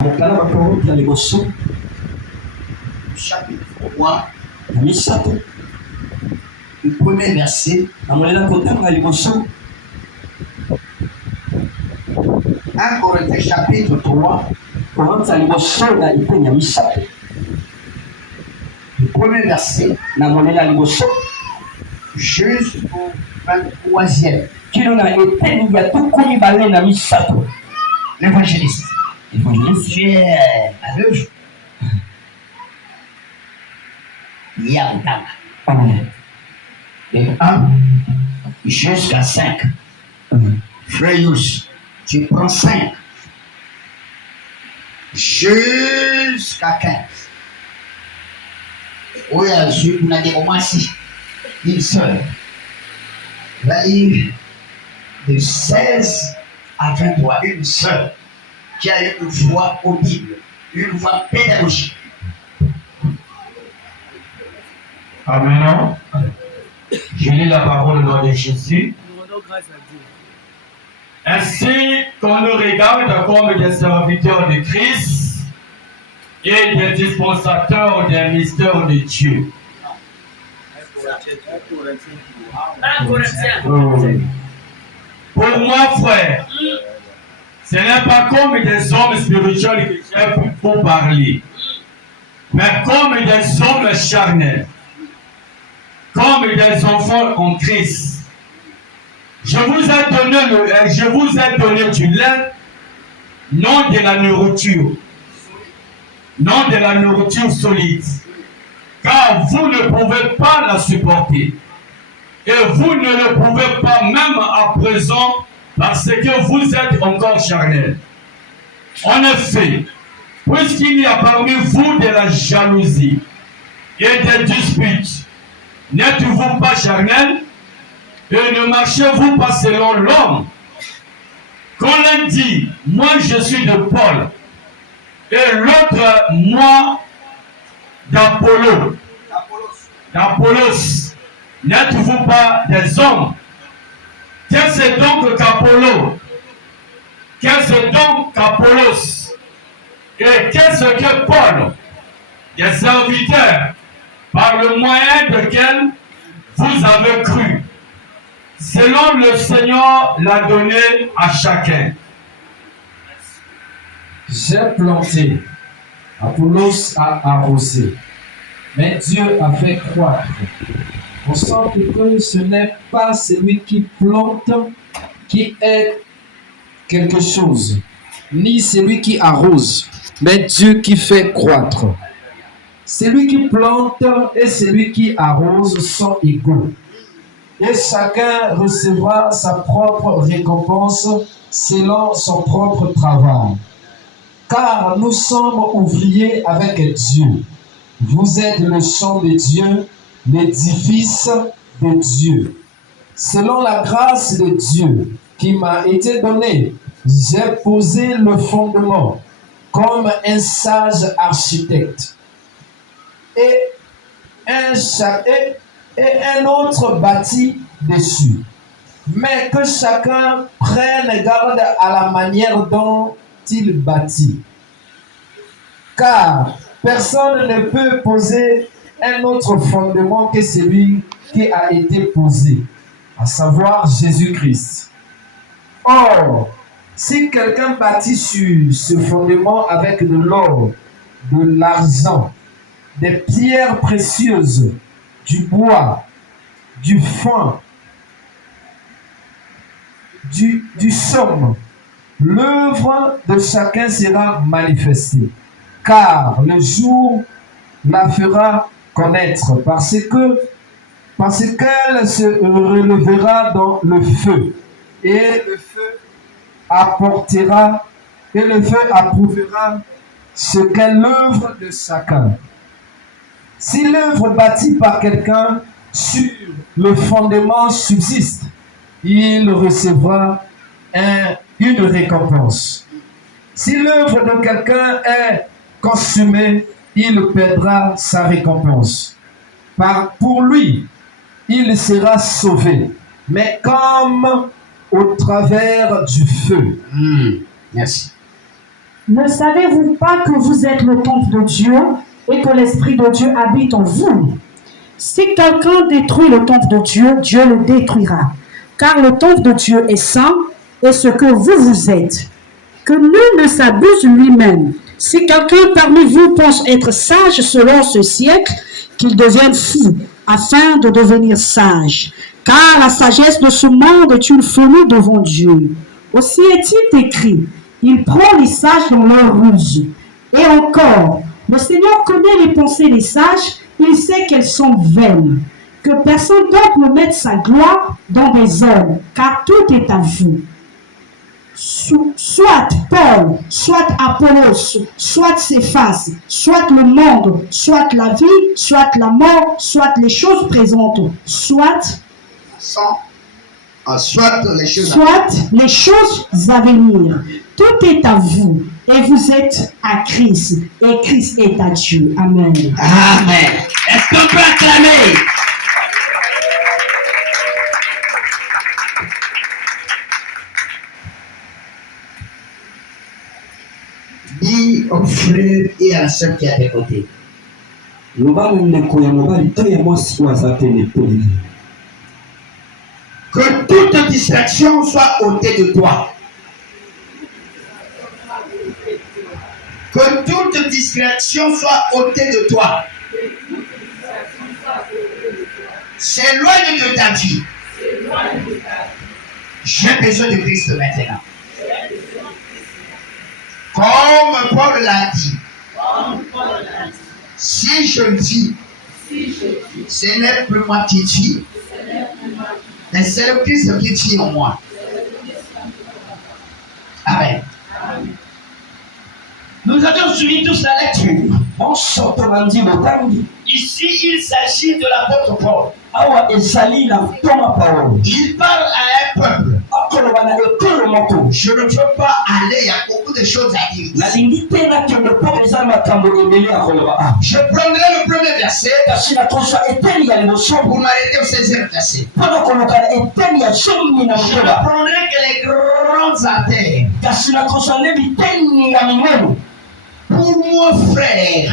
Mokala bakawuta liboso chapitre 3, na misato le premier verset. namolela kotanga liboso 1 Corinthiens chapitre 3, kowuta liboso na ipenya misato le premier verset namolela liboso jusqu'au 23e. kino na eteni ya tuku mibale na misato. L'évangéliste. Évangéliste. Dieu est à l'œuvre. Il y a un temps. Amen. De 1 jusqu'à 5. Frère Yous, tu prends 5 jusqu'à 15. Oui, je vous l'ai dit au moins si une seule. Va lire de 16 à 23, une seule, qui a une voix audible, une voix pédagogique. Amen. Je lis la parole au nom de Jésus. Ainsi qu'on nous regarde comme des serviteurs de Christ et des dispensateurs des mystères de Dieu. Pour moi, frère, ce n'est pas comme des hommes spirituels que j'ai pour parler, mais comme des hommes charnels, comme des enfants en Christ. Je vous ai donné du lait, non de la nourriture, non de la nourriture solide, car vous ne pouvez pas la supporter. Et vous ne le pouvez pas même à présent parce que vous êtes encore charnel. En effet, puisqu'il y a parmi vous de la jalousie et des disputes, n'êtes-vous pas charnel et ne marchez-vous pas selon l'homme? Qu'on l'ait dit, moi je suis de Paul et l'autre moi d'Apollos. N'êtes-vous pas des hommes? Qu'est-ce donc qu'Apollos? Qu'est-ce donc qu'Apollos? Et qu'est-ce que Paul? Des serviteurs par le moyen desquels vous avez cru, selon le Seigneur l'a donné à chacun. J'ai planté, Apollos a arrosé, mais Dieu a fait croître. On sent que ce n'est pas celui qui plante qui est quelque chose, ni celui qui arrose, mais Dieu qui fait croître. Celui qui plante et celui qui arrose sont égaux, et chacun recevra sa propre récompense selon son propre travail. Car nous sommes ouvriers avec Dieu. Vous êtes le champ de Dieu, l'édifice de Dieu. Selon la grâce de Dieu qui m'a été donnée, j'ai posé le fondement comme un sage architecte. Et un autre bâtit dessus. Mais que chacun prenne garde à la manière dont il bâtit. Car personne ne peut poser un autre fondement que celui qui a été posé, à savoir Jésus-Christ. Or, si quelqu'un bâtit sur ce fondement avec de l'or, de l'argent, des pierres précieuses, du bois, du foin, du somme, l'œuvre de chacun sera manifestée, car le jour la fera connaître, parce qu'elle se relèvera dans le feu, et le feu approuvera ce qu'est l'œuvre de chacun. Si l'œuvre bâtie par quelqu'un sur le fondement subsiste, il recevra une récompense. Si l'œuvre de quelqu'un est consumée, il perdra sa récompense. Pour lui, il sera sauvé, mais comme au travers du feu. Merci. Ne savez-vous pas que vous êtes le temple de Dieu et que l'Esprit de Dieu habite en vous? Si quelqu'un détruit le temple de Dieu, Dieu le détruira. Car le temple de Dieu est saint et ce que vous êtes. Que nul ne s'abuse lui-même. Si quelqu'un parmi vous pense être sage selon ce siècle, qu'il devienne fou, afin de devenir sage. Car la sagesse de ce monde est une folie devant Dieu. Aussi est-il écrit, il prend les sages dans leur ruse. Et encore, le Seigneur connaît les pensées des sages, il sait qu'elles sont vaines. Que personne d'autre ne mette sa gloire dans des hommes, car tout est à vous. Soit Paul, soit Apollos, soit Céphas, soit le monde, soit la vie, soit la mort, soit les choses présentes, soit les choses à venir. Tout est à vous et vous êtes à Christ et Christ est à Dieu. Amen. Amen. Est-ce qu'on peut acclamer? Dis au frère et à la sœur qui est à tes côtés. Que toute distraction soit ôtée de toi. Que toute distraction soit ôtée de toi. S'éloigne de ta vie. J'ai besoin de Christ maintenant. Comme Paul l'a dit. Si je vis, ce n'est plus moi qui vis, mais c'est le Christ qui vit en moi. Amen. Nous avons suivi tous la lecture. Ici, il s'agit de l'apôtre Paul. Il parle à un peuple. Je ne veux pas aller, il y a beaucoup de choses à dire. Je prendrai le premier verset pour m'arrêter au 16e verset. Je ne prendrai que les grands artères. Pour mon frère,